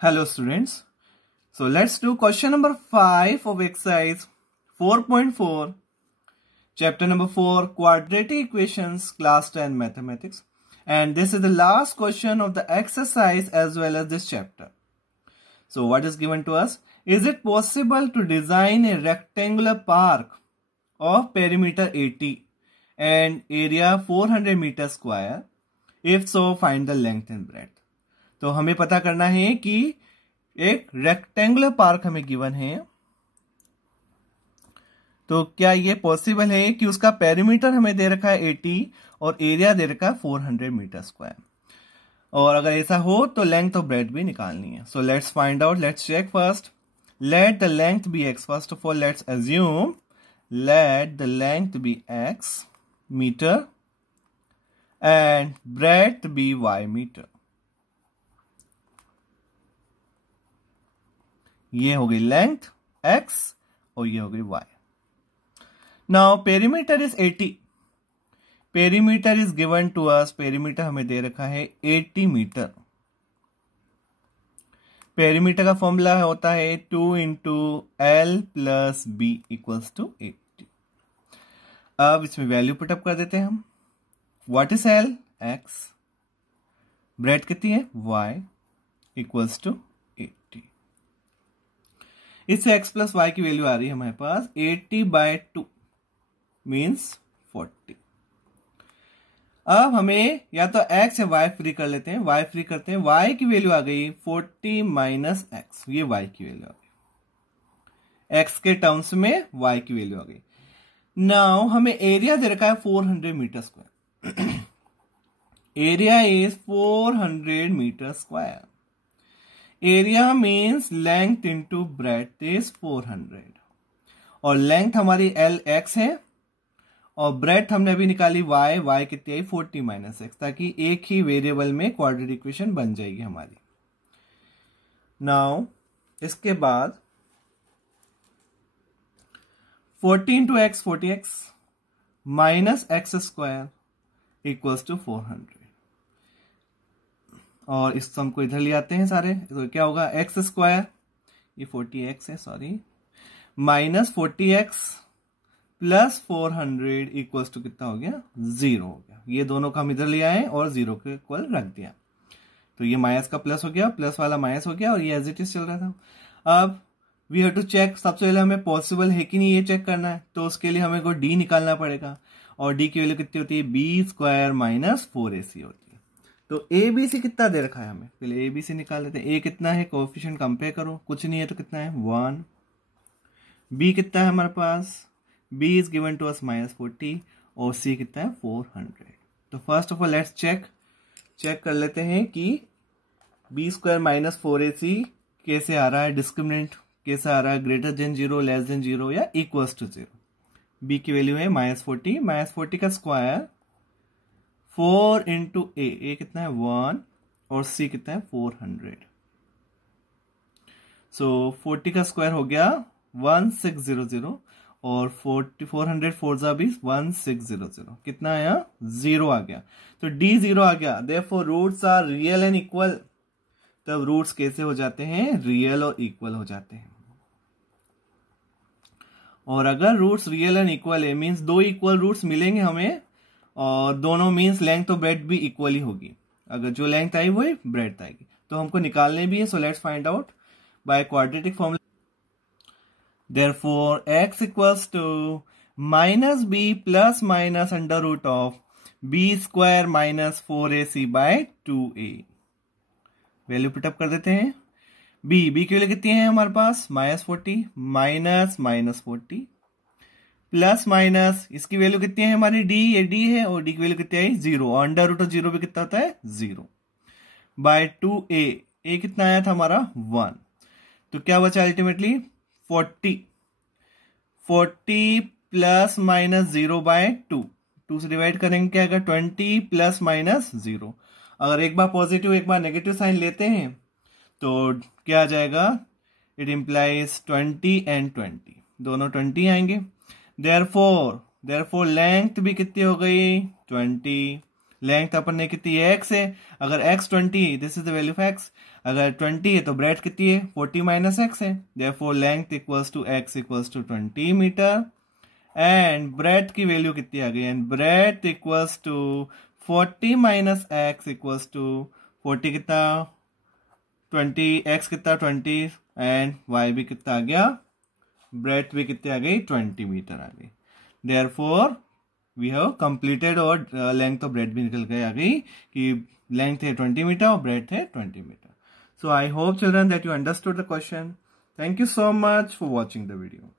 Hello students. So let's do question number 5 of exercise 4.4, chapter number 4, quadratic equations, class 10 mathematics. And this is the last question of the exercise as well as this chapter. So what is given to us? Is it possible to design a rectangular park of perimeter 80 and area 400 meter square? If so, find the length and breadth. तो हमें पता करना है कि एक rectangular park हमें given है, तो क्या ये पॉसिबल है कि उसका पेरीमीटर हमें दे रखा है 80 और एरिया दे रखा है 400 मीटर स्क्वायर, और अगर ऐसा हो तो लेंथ और ब्रेथ भी निकालनी है. So let's find out. Let's check first. Let the length be X. First of all let's assume let the length be X meter and breadth be Y meter. ये हो गई लेंथ x और ये हो गई y. Now perimeter is 80. Perimeter is given to us. Perimeter हमें दे रखा है 80 मीटर. पेरीमीटर का फॉर्मूला होता है 2 into L plus B equals to 80. अब इसमें वैल्यू पुटअप कर देते हैं हम. What is L? x. Breadth कितनी है? y equals to 80. इससे x प्लस वाई की वैल्यू आ रही है हमारे पास 80/2 मीन्स 40. अब हमें या तो x या y फ्री कर लेते हैं. y फ्री करते हैं. y की वैल्यू आ गई 40 माइनस x. ये y की वैल्यू आ गई. x के टर्म्स में y की वैल्यू आ गई. नाउ हमें एरिया दे रखा है 400 meter square. Area is 400 meter square. Area means length into breadth is 400 और लेंथ हमारी एल एक्स है और ब्रेथ हमने अभी निकाली y. y कितनी आई? 40 माइनस एक्स, ताकि एक ही वेरिएबल में क्वाड्रेटिक इक्वेशन बन जाएगी हमारी. नाउ इसके बाद 40 into X 40x minus X square equals to 400. और इस सम को इधर ले आते हैं सारे, तो क्या होगा? एक्स स्क्वायर, ये 40x है sorry, minus 40x plus 400 equals to कितना हो गया? 0 हो गया. ये दोनों का हम इधर ले आए और 0 के इक्वल रख दिया, तो ये माइनस का प्लस हो गया, प्लस वाला माइनस हो गया और ये एज इट इज चल रहा था. अब वी हैव टू चेक. सबसे पहले हमें पॉसिबल है कि नहीं ये चेक करना है, तो उसके लिए हमें को डी निकालना पड़ेगा. और डी की वैल्यू कितनी होती है? बी स्क्वायर माइनस 4ac होती है. तो ए बी सी कितना दे रखा है हमें? पहले ए बी सी निकाल लेते हैं. ए कितना है? कोएफिशिएंट कंपेयर करो. कुछ नहीं है तो कितना है? 1. बी कितना है हमारे पास? B is given to us minus 40 और सी कितना है? 400. तो first of all let's check कर लेते हैं कि बी स्क्वायर माइनस 4ac कैसे आ रहा है, डिस्क्रिमिनेंट कैसे आ रहा है, ग्रेटर देन 0, लेस देन 0 या इक्वल्स टू 0. बी की वैल्यू है माइनस 40. माइनस 40 का स्क्वायर 4 इंटू ए कितना है? 1 और सी कितना है? 400. सो 40 का स्क्वायर हो गया 1600 और 400 4 जा भी 1600. कितना आया? 0 आ गया. तो डी 0 आ गया. Therefore roots are real and equal. तब रूट्स कैसे हो जाते हैं? रियल और इक्वल हो जाते हैं. और अगर रूट्स रियल एंड इक्वल है मीन्स दो इक्वल रूट्स मिलेंगे हमें, और दोनों मीन्स लेंथ और ब्रेथ भी इक्वली होगी. अगर जो लेंथ आई वो ब्रेथ आएगी. तो हमको निकालने भी है. So let's find out by quadratic formula. Therefore x equals to minus B plus minus under root of B square minus 4ac/2a. Value put up कर देते हैं. बी की वैल्यू कितनी है हमारे पास? Minus 40 minus minus 40 plus minus इसकी value कितनी है हमारी? डी. ये डी है और डी की वैल्यू कितनी आई? 0. अंडर रूट ऑफ 0 भी कितना होता है? 0 बाय 2a. ए कितना आया था हमारा? 1. तो क्या बचा अल्टीमेटली? 40 plus minus 0/2. 2 से डिवाइड करेंगे क्या आएगा? 20 प्लस माइनस 0. अगर एक बार पॉजिटिव एक बार नेगेटिव साइन लेते हैं तो क्या आ जाएगा? It implies 20 and 20. दोनों 20 आएंगे. Therefore लेंथ भी कितनी हो गई? 20 लेंथ अपन ने कितनी है, x है, अगर x 20, this is the value of x, अगर 20 है तो ब्रेथ कितनी है, 40 माइनस x है, therefore length equals to x equals to 20 meter, and breadth की वैल्यू कितनी आ गई, and breadth equals to 40 minus x equals to 40 कितना 20, x कितना 20, एंड y भी कितना आ गया, ब्रेथ भी कितनी आ गई 20 मीटर आ गई। देयरफॉर वी हैव कंप्लीटेड, और लेंथ ऑफ ब्रेथ भी निकल गई आ गई कि लेंथ है 20 मीटर और ब्रेथ है 20 meter. So I hope children that you understood the question. Thank you so much for watching the video.